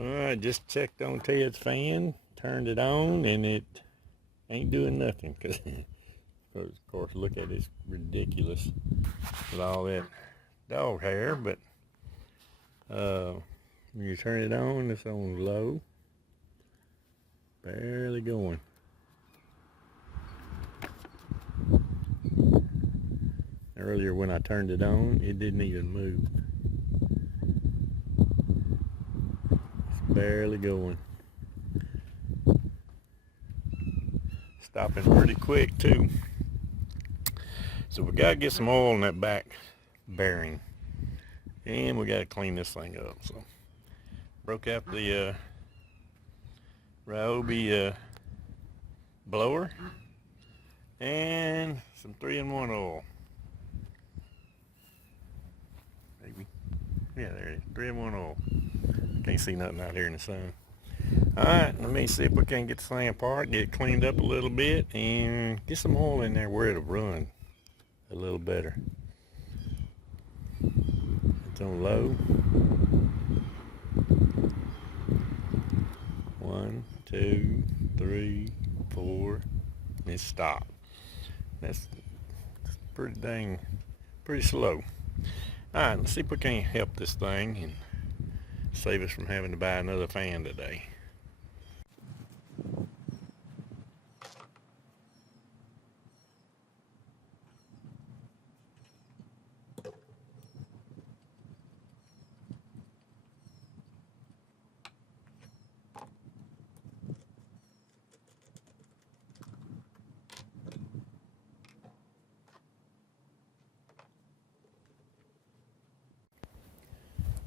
I just checked on Ted's fan, turned it on, and it ain't doing nothing. Cause of course, look at it's ridiculous with all that dog hair. But when you turn it on, it's on low, barely going. Earlier when I turned it on, it didn't even move. It's barely going. Stopping pretty quick too. So we gotta get some oil in that back bearing, and we gotta clean this thing up. So broke out the Ryobi blower and some 3-in-1 oil. Maybe, yeah, there it is. 3-in-1 oil. Can't see nothing out here in the sun. Alright, let me see if we can get this thing apart, get it cleaned up a little bit, and get some oil in there where it'll run a little better. It's on low. 1, 2, 3, 4, and it stopped. That's pretty slow. Alright, let's see if we can help this thing and save us from having to buy another fan today.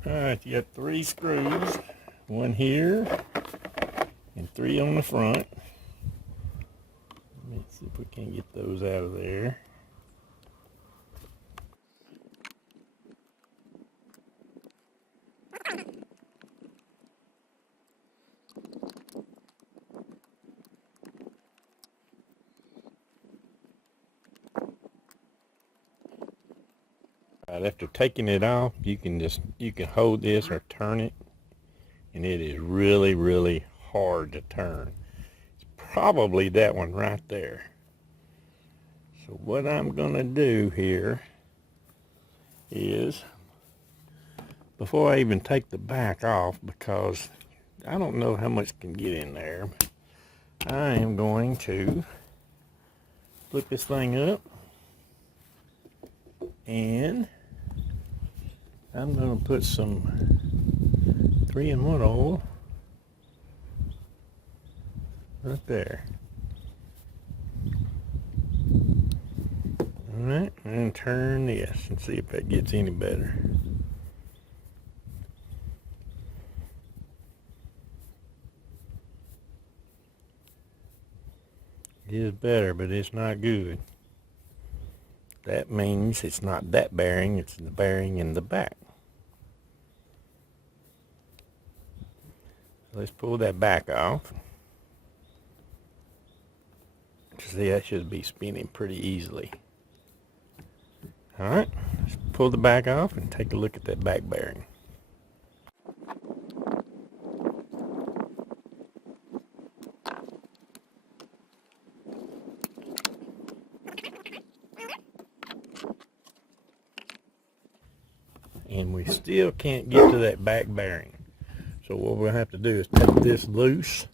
Alright, you got 3 screws, 1 here and 3 on the front. Let's see if we can get those out of there. Right, after taking it off, you can hold this or turn it, and it is really hard to turn. It's probably that one right there. So what I'm gonna do here is, before I even take the back off, because I don't know how much can get in there, but I am going to flip this thing up, and I'm going to put some 3-in-1 oil right there. Alright, and turn this and see if that gets any better. It is better, but it's not good. That means it's not that bearing, it's the bearing in the back. Let's pull that back off. See, that should be spinning pretty easily. Alright, let's pull the back off and take a look at that back bearing. And we still can't get to that back bearing. So what we'll have to do is take this loose.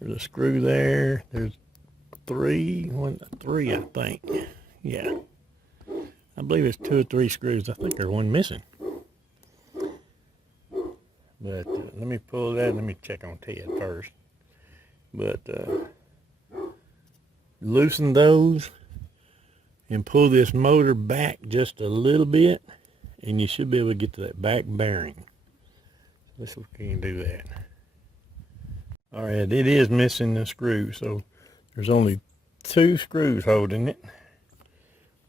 There's a screw there. There's 3 I think. Yeah. I believe it's 2 or 3 screws. I think there's one missing. But let me pull that. Let me check on Ted first. But loosen those and pull this motor back just a little bit, and you should be able to get to that back bearing. Let's see if we can do that. Alright, it is missing the screw, so there's only 2 screws holding it.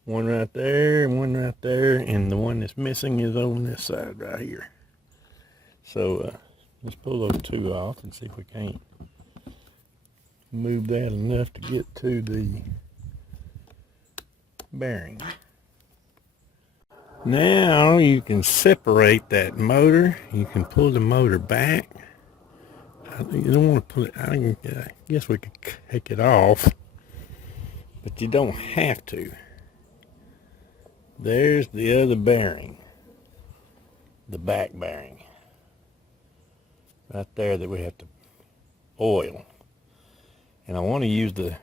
One right there and one right there, and the one that's missing is on this side right here. So let's pull those 2 off and see if we can't move that enough to get to the bearing. Now you can separate that motor. You can pull the motor back. You don't want to pull it. I guess we could take it off, but you don't have to. There's the other bearing, the back bearing, right there that we have to oil. And I want to use the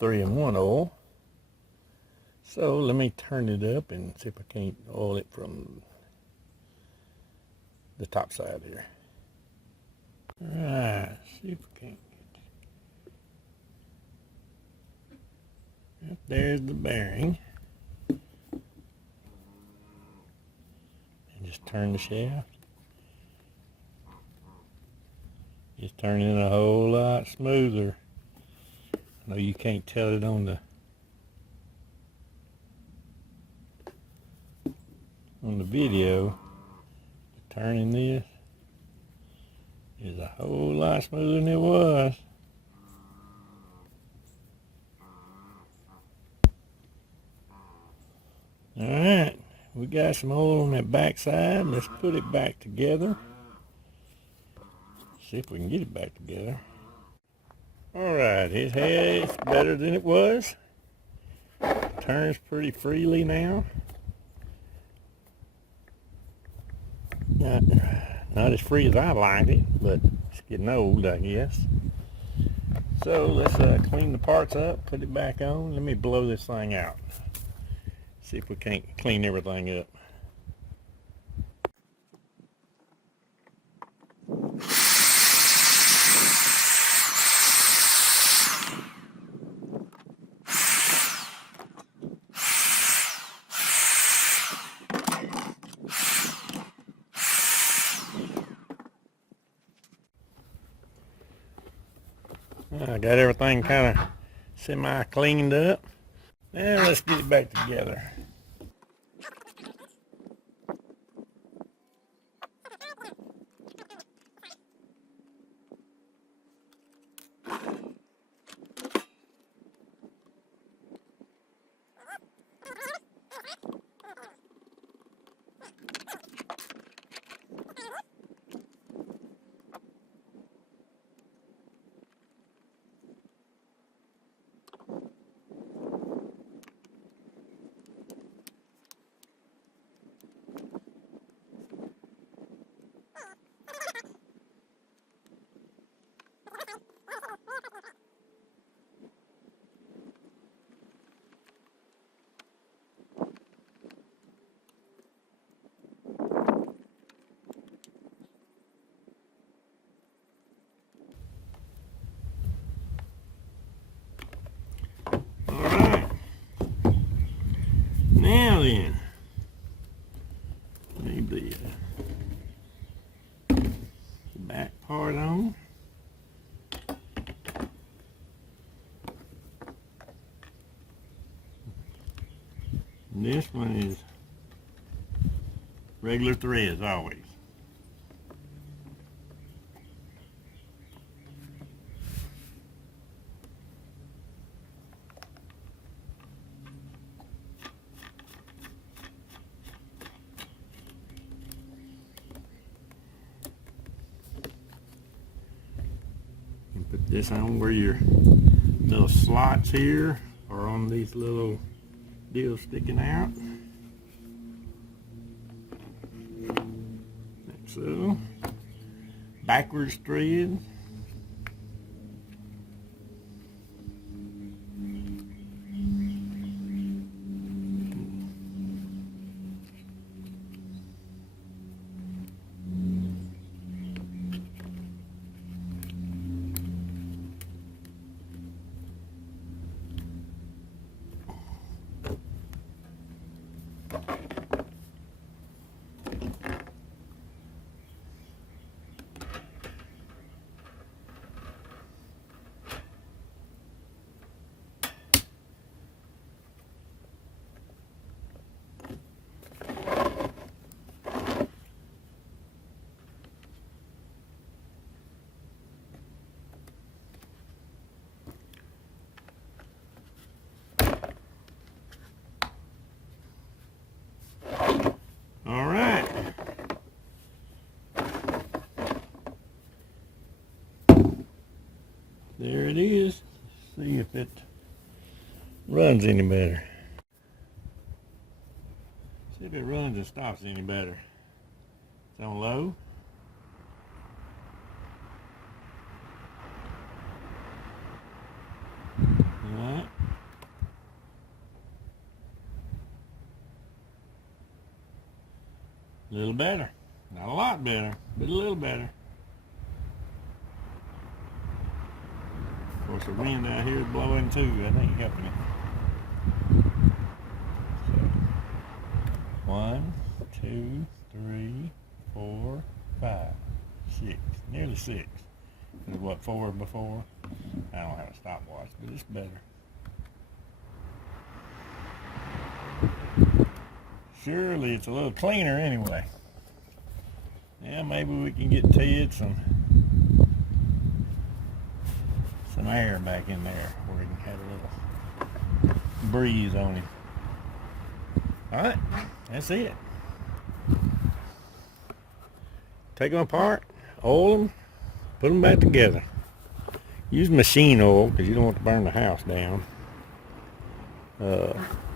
3-in-1 oil. So let me turn it up and see if I can't oil it from the top side here. Alright, see if we can't get it. There's the bearing. And just turn the shaft. Just turning it a whole lot smoother. I know you can't tell it on the video. Turning this is a whole lot smoother than it was. Alright, we got some oil on that back side. Let's put it back together. See if we can get it back together. Alright, it's better than it was. Turns pretty freely now. Not as free as I liked it, but it's getting old, I guess. So let's clean the parts up, put it back on. Let me blow this thing out. See if we can't clean everything up. I got everything kind of semi-cleaned up. Now let's get it back together. Now then, leave the back part on. And this one is regular threads always. Put this on where your little slots here are on these little deals sticking out. Like so. Backwards thread. runs any better. See if it runs and stops any better. It's on low. Alright. A little better. Not a lot better, but a little better. Of course, the wind out here is blowing too. I think helping it. So, 1, 2, 3, 4, 5, 6. Nearly 6. It was what, 4 before? I don't have a stopwatch, but it's better. Surely it's a little cleaner anyway. Yeah, maybe we can get Ted some air back in there where he can have a little breeze on him. Alright, that's it. Take them apart, oil them, put them back together. Use machine oil because you don't want to burn the house down. Now,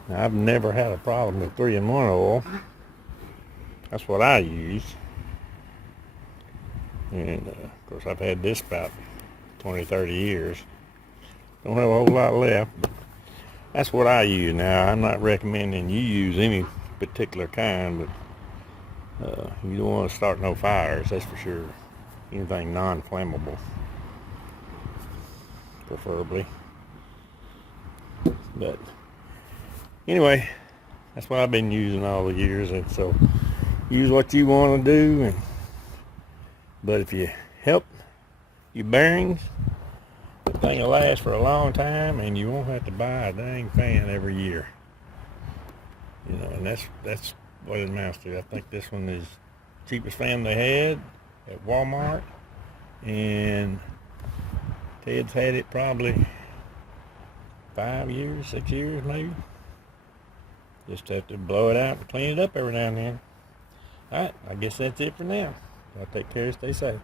I've never had a problem with 3-in-1 oil. That's what I use. And of course I've had this about 20-30 years. Don't have a whole lot left, but that's what I use now. I'm not recommending you use any particular kind, but you don't want to start no fires, that's for sure. Anything non-flammable, preferably. But anyway, that's what I've been using all the years, and so use what you want to do. But if you help your bearings, the thing will last for a long time, and you won't have to buy a dang fan every year. You know, and that's what it amounts to. I think this one is the cheapest fan they had at Walmart, and Ted's had it probably 5 years, 6 years maybe. Just have to blow it out and clean it up every now and then. Alright, I guess that's it for now. Y'all take care, stay safe.